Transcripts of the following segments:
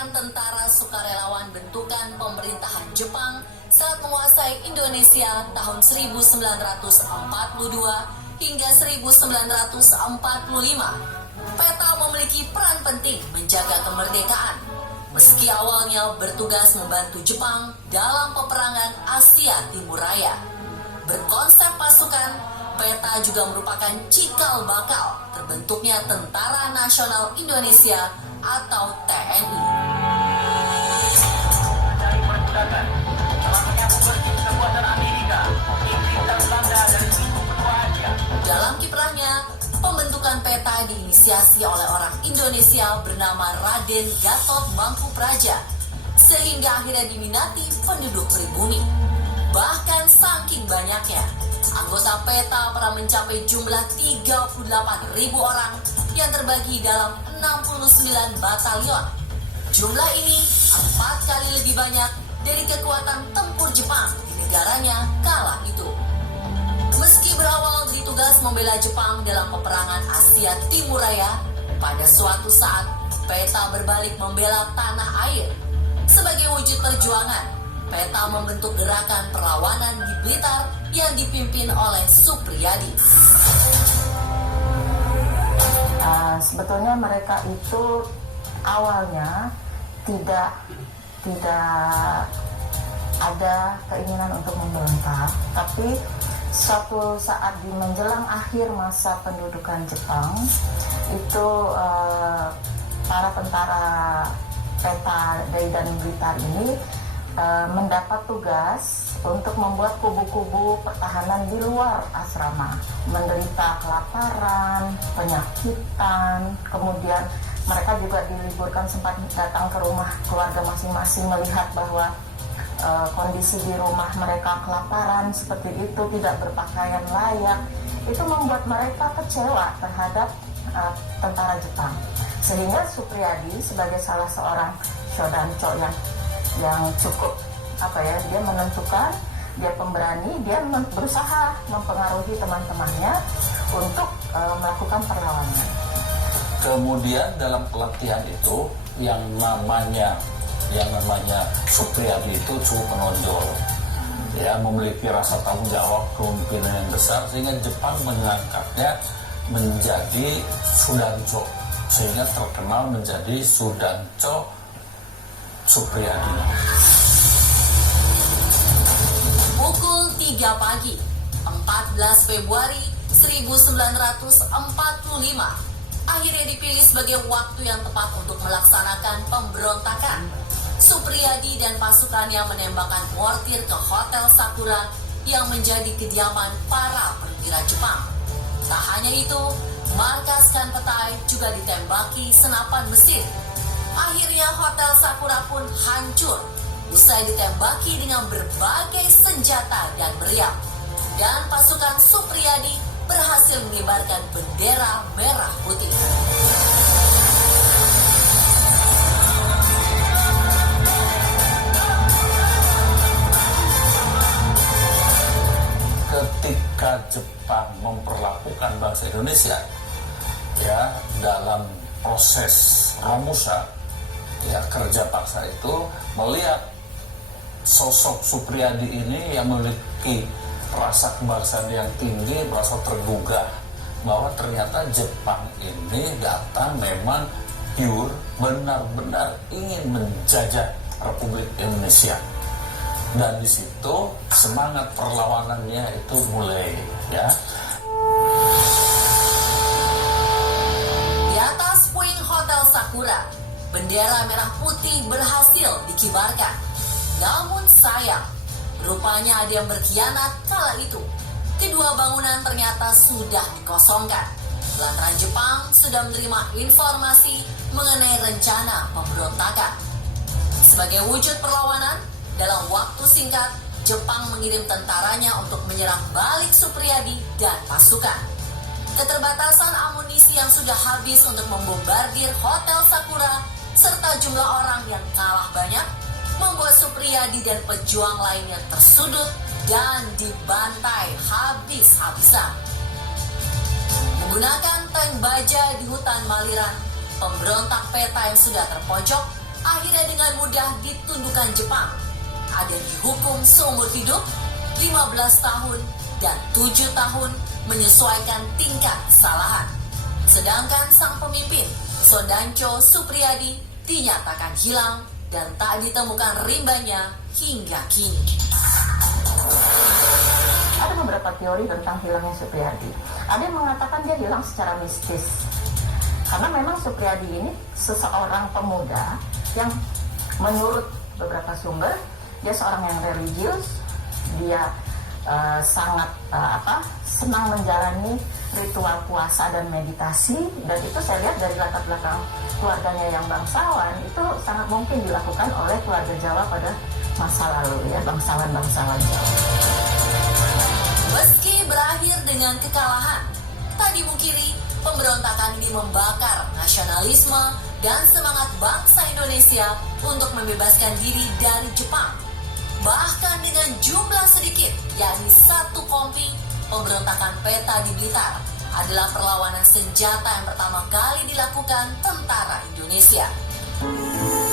merupakan tentara sukarelawan bentukan pemerintahan Jepang saat menguasai Indonesia tahun 1942 hingga 1945. Peta memiliki peran penting menjaga kemerdekaan. Meski awalnya bertugas membantu Jepang dalam peperangan Asia Timur Raya. Berkonsep pasukan, Peta juga merupakan cikal bakal terbentuknya Tentara Nasional Indonesia atau TNI. Dari perbudakan, telah menyambut kekuatan Amerika, Inggris dan Belanda dari pintu kedua Asia. Dalam kiprahnya, pembentukan Peta diinisiasi oleh orang Indonesia bernama Raden Gatot Mangkupraja, sehingga akhirnya diminati penduduk pribumi. Bahkan saking banyaknya, anggota Peta pernah mencapai jumlah 38.000 orang yang terbagi dalam 69 batalion. Jumlah ini 4 kali lebih banyak dari kekuatan tempur Jepang di negaranya kala itu. Meski berawal dari tugas membela Jepang dalam peperangan Asia Timur Raya, pada suatu saat Peta berbalik membela tanah air. Sebagai wujud perjuangan, Peta membentuk gerakan perlawanan di Blitar yang dipimpin oleh Supriyadi. Sebetulnya mereka itu awalnya tidak ada keinginan untuk memberontak, tapi suatu saat di menjelang akhir masa pendudukan Jepang itu para tentara Peta dan Blitar ini mendapat tugas untuk membuat kubu-kubu pertahanan di luar asrama, menderita kelaparan, penyakitan, kemudian mereka juga diliburkan sempat datang ke rumah keluarga masing-masing melihat bahwa kondisi di rumah mereka kelaparan seperti itu, tidak berpakaian layak. Itu membuat mereka kecewa terhadap tentara Jepang, sehingga Supriyadi sebagai salah seorang shodancho yang cukup dia menentukan, dia pemberani, dia berusaha mempengaruhi teman-temannya untuk melakukan perlawanan. Kemudian dalam pelatihan itu yang namanya Supriyadi itu cukup menonjol, ya, memiliki rasa tanggung jawab, kepemimpinan yang besar, sehingga Jepang mengangkatnya menjadi Sudancho, sehingga terkenal menjadi Sudancho Supriyadi. Pukul 3 pagi, 14 Februari 1945, akhirnya dipilih sebagai waktu yang tepat untuk melaksanakan pemberontakan. Supriyadi dan pasukannya menembakkan mortir ke Hotel Sakura yang menjadi kediaman para perwira Jepang. Tak hanya itu, markas Kanpetai juga ditembaki senapan mesin. Akhirnya Hotel Sakura pun hancur usai ditembaki dengan berbagai senjata dan meriam. Dan pasukan Supriyadi berhasil mengibarkan bendera merah putih. Ketika Jepang memperlakukan bangsa Indonesia, ya, dalam proses Romusa, ya, kerja paksa itu, melihat sosok Supriyadi ini yang memiliki rasa kebangsaan yang tinggi, merasa tergugah bahwa ternyata Jepang ini datang memang pure, benar-benar ingin menjajah Republik Indonesia. Dan di situ semangat perlawanannya itu mulai, ya. Di atas puing Hotel Sakura, bendera merah putih berhasil dikibarkan. Namun sayang, rupanya ada yang berkhianat kala itu. Kedua bangunan ternyata sudah dikosongkan. Lantaran Jepang sudah menerima informasi mengenai rencana pemberontakan. Sebagai wujud perlawanan, dalam waktu singkat, Jepang mengirim tentaranya untuk menyerang balik Supriyadi dan pasukan. Keterbatasan amunisi yang sudah habis untuk membombardir Hotel Sakura, serta jumlah orang yang kalah banyak, membuat Supriyadi dan pejuang lainnya tersudut dan dibantai habis-habisan. Menggunakan tank baja di hutan Maliran, pemberontak Peta yang sudah terpojok akhirnya dengan mudah ditundukkan Jepang. Ada yang dihukum seumur hidup, 15 tahun, dan 7 tahun menyesuaikan tingkat kesalahan. Sedangkan sang pemimpin, Sodanco Supriyadi, dinyatakan hilang dan tak ditemukan rimbanya hingga kini. Ada beberapa teori tentang hilangnya Supriyadi. Ada yang mengatakan dia hilang secara mistis. Karena memang Supriyadi ini seseorang pemuda yang menurut beberapa sumber, dia seorang yang religius, dia sangat senang menjalani ritual puasa dan meditasi, dan itu saya lihat dari latar belakang keluarganya yang bangsawan, itu sangat mungkin dilakukan oleh keluarga Jawa pada masa lalu ya, bangsawan-bangsawan Jawa. Meski berakhir dengan kekalahan, tak dimungkiri pemberontakan ini membakar nasionalisme dan semangat bangsa Indonesia untuk membebaskan diri dari Jepang. Bahkan dengan jumlah sedikit, yakni 1 kompi, pemberontakan peta di Blitar adalah perlawanan senjata yang pertama kali dilakukan tentara Indonesia.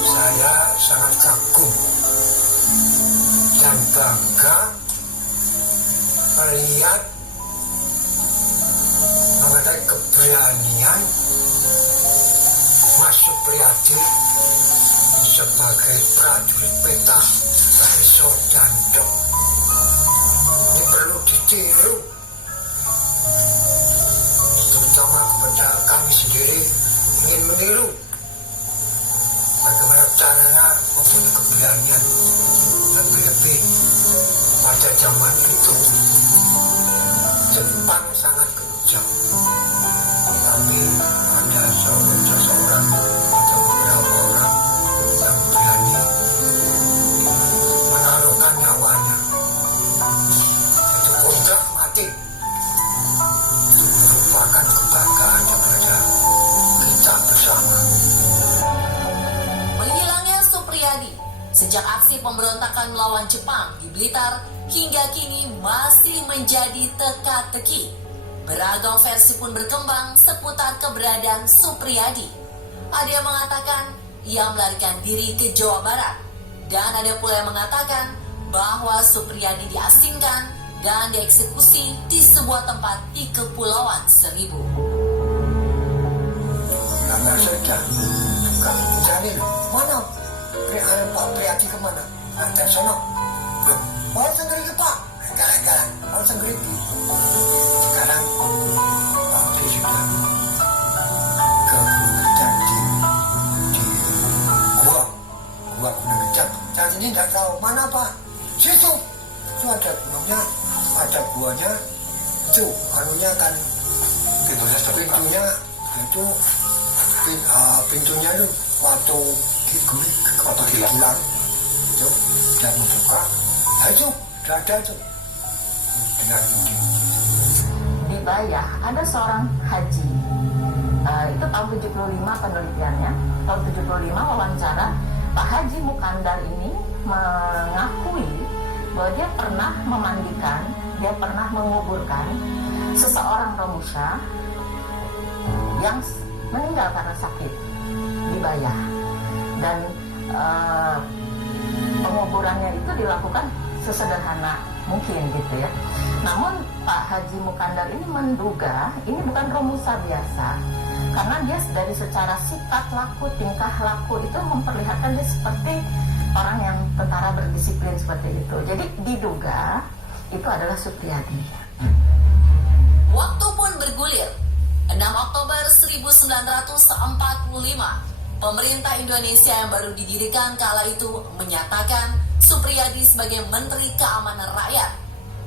Saya sangat kagum dan bangga melihat mengenai keberanian Mas Supriyadi sebagai prajurit peta dari Sodanco. Ini perlu ditiru, terutama kepada kami sendiri ingin meniru bagaimana caranya mempunyai keberanian lebih-lebih pada zaman itu. Jepang sangat kejam, tapi ada seseorang atau beberapa orang yang berani menaruhkan nyawanya. Itu kontrak mati. Itu merupakan kebanggaan kepada kita bersama. Menghilangnya Supriyadi sejak aksi pemberontakan melawan Jepang di Blitar hingga kini masih menjadi teka-teki. Beragam versi pun berkembang seputar keberadaan Supriyadi. Ada yang mengatakan ia melarikan diri ke Jawa Barat, dan ada pula yang mengatakan bahwa Supriyadi diasingkan dan dieksekusi di sebuah tempat di Kepulauan Seribu. Karena saja kami mencari mana Pak Priyadi kemana? Nanti sono belum. Mau sendiri Pak? Enggak. Mau sendiri. Sekarang Pak Pri sudah kebetulan di gua Gunung Gejat. Saat ini tidak tahu mana Pak. Situ itu ada gunungnya, ada guanya. Itu anunya kan pintunya itu waktu hilang itu dan membuka, nah itu sudah ada itu dengan Di Bayah ada seorang haji, itu tahun 75 penelitiannya, tahun 75 wawancara. Pak Haji Mukandar ini mengakui bahwa dia pernah memandikan, dia pernah menguburkan seseorang Romusha yang meninggal karena sakit di Bayah, dan penguburannya itu dilakukan sesederhana mungkin gitu ya. Namun Pak Haji Mukandar ini menduga ini bukan Romusha biasa, karena dia dari secara sifat laku, tingkah laku itu memperlihatkan dia seperti orang yang tentara berdisiplin seperti itu. Jadi diduga itu adalah Supriyadi. Waktu pun bergulir. 6 Oktober 1945, pemerintah Indonesia yang baru didirikan kala itu menyatakan Supriyadi sebagai Menteri Keamanan Rakyat.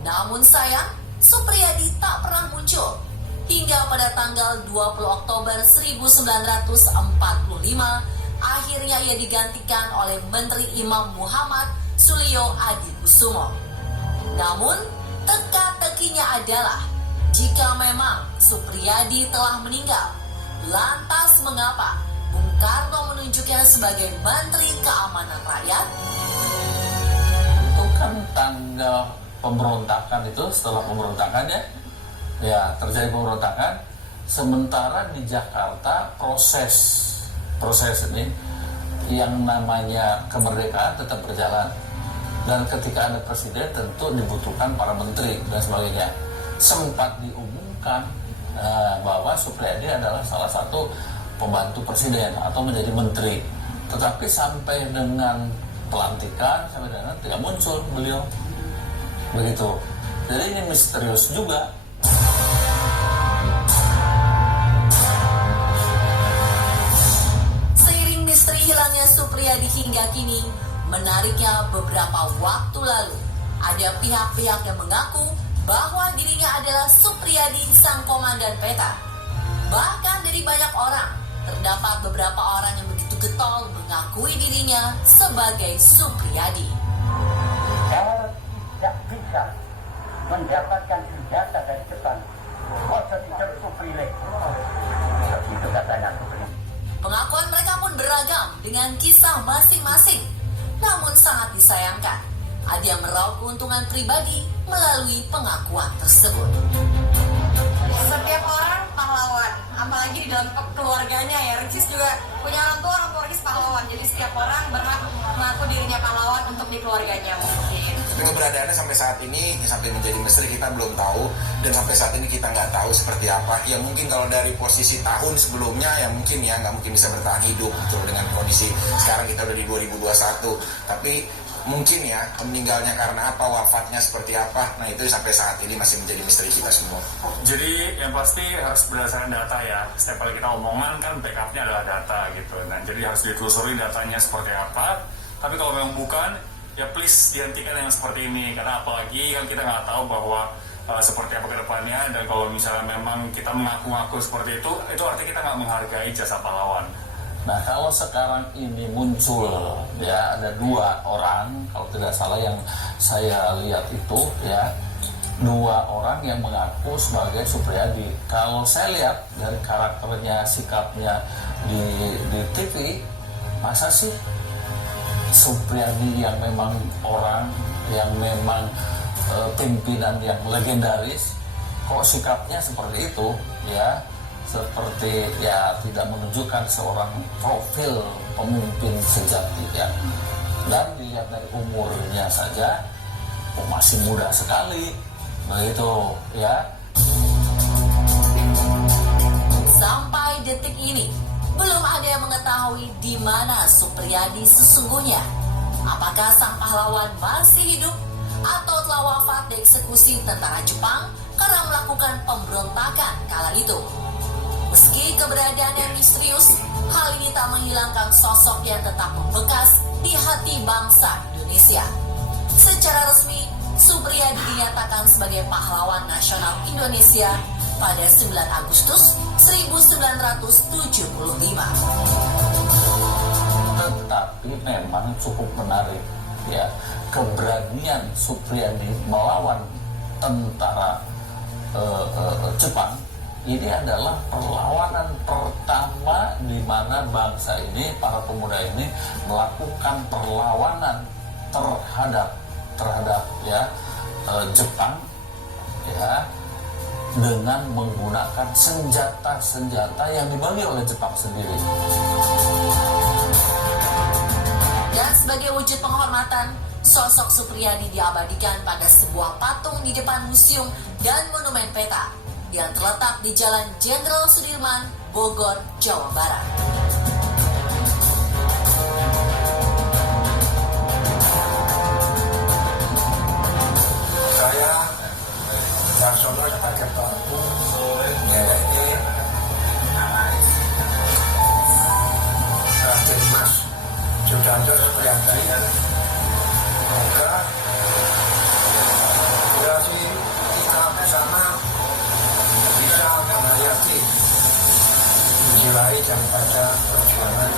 Namun sayang, Supriyadi tak pernah muncul. Hingga pada tanggal 20 Oktober 1945, akhirnya ia digantikan oleh Menteri Imam Muhammad Suliyo Adikusumo. Namun, teka-tekinya adalah jika memang Supriyadi telah meninggal, lantas mengapa Bung Karno menunjuknya sebagai Menteri Keamanan Rakyat? Itu kan tanggal pemberontakan itu, setelah pemberontakannya, ya terjadi pemberontakan. Sementara di Jakarta proses ini yang namanya kemerdekaan tetap berjalan. Dan ketika ada presiden tentu dibutuhkan para menteri dan sebagainya. Sempat diumumkan bahwa Suprijadi adalah salah satu pembantu presiden atau menjadi menteri. Tetapi sampai dengan pelantikan, sampai dengan tidak muncul beliau. Begitu. Jadi ini misterius juga. Seiring misteri hilangnya Suprijadi hingga kini, menariknya beberapa waktu lalu, ada pihak-pihak yang mengaku bahwa dirinya adalah Suprijadi sang komandan PETA. Bahkan dari banyak orang, terdapat beberapa orang yang begitu getol mengakui dirinya sebagai Suprijadi. Kalau tidak bisa mendapatkan senjata dari Jepang, masa tidak Suprijadi. Begitu katanya Suprijadi. Pengakuan mereka pun beragam dengan kisah masing-masing. Namun sangat disayangkan, ada yang meraup keuntungan pribadi melalui pengakuan tersebut. Setiap orang pahlawan, apalagi di dalam keluarganya ya. Ricis juga punya orang tua Ricis pahlawan. Jadi setiap orang berhak mengaku dirinya pahlawan untuk di keluarganya mungkin. Tapi keberadaannya sampai saat ini, sampai menjadi misteri kita belum tahu. Dan sampai saat ini kita nggak tahu seperti apa. Ya mungkin kalau dari posisi tahun sebelumnya, ya mungkin ya nggak mungkin bisa bertahan hidup gitu, dengan kondisi sekarang kita udah di 2021. Tapi mungkin ya meninggalnya karena apa, wafatnya seperti apa, nah itu sampai saat ini masih menjadi misteri kita semua. Jadi yang pasti harus berdasarkan data ya. Setiap kali kita omongan kan backupnya adalah data gitu. Nah jadi harus ditelusuri datanya seperti apa. Tapi kalau memang bukan, ya please dihentikan yang seperti ini. Karena apalagi kan kita nggak tahu bahwa seperti apa ke depannya. Dan kalau misalnya memang kita mengaku-ngaku seperti itu artinya kita nggak menghargai jasa pahlawan. Nah kalau sekarang ini muncul ya ada 2 orang kalau tidak salah yang saya lihat itu ya, 2 orang yang mengaku sebagai Suprijadi. Kalau saya lihat dari karakternya, sikapnya di TV, masa sih Suprijadi yang memang orang yang memang pimpinan yang legendaris kok sikapnya seperti itu ya, seperti ya tidak menunjukkan seorang profil pemimpin sejati ya. Dan dilihat dari umurnya saja, masih muda sekali, begitu ya. Sampai detik ini, belum ada yang mengetahui di mana Suprijadi sesungguhnya. Apakah sang pahlawan masih hidup atau telah wafat dieksekusi tentara Jepang karena melakukan pemberontakan kala itu? Meski keberadaan yang misterius, hal ini tak menghilangkan sosok yang tetap membekas di hati bangsa Indonesia. Secara resmi, Suprijadi dinyatakan sebagai pahlawan nasional Indonesia pada 9 Agustus 1975. Tetapi memang cukup menarik ya, keberanian Suprijadi melawan tentara Jepang. Ini adalah perlawanan pertama di mana bangsa ini, para pemuda ini melakukan perlawanan terhadap ya Jepang ya, dengan menggunakan senjata yang dibagi oleh Jepang sendiri. Dan sebagai wujud penghormatan, sosok Suprijadi diabadikan pada sebuah patung di depan museum dan monumen PETA yang terletak di Jalan Jenderal Sudirman, Bogor, Jawa Barat. Saya Darsono sebagai pelaku ini Raden Mas Sudanto Suprijadi. Semoga durasi kita bersama bisa menghayati menjiwai daripada perjuangan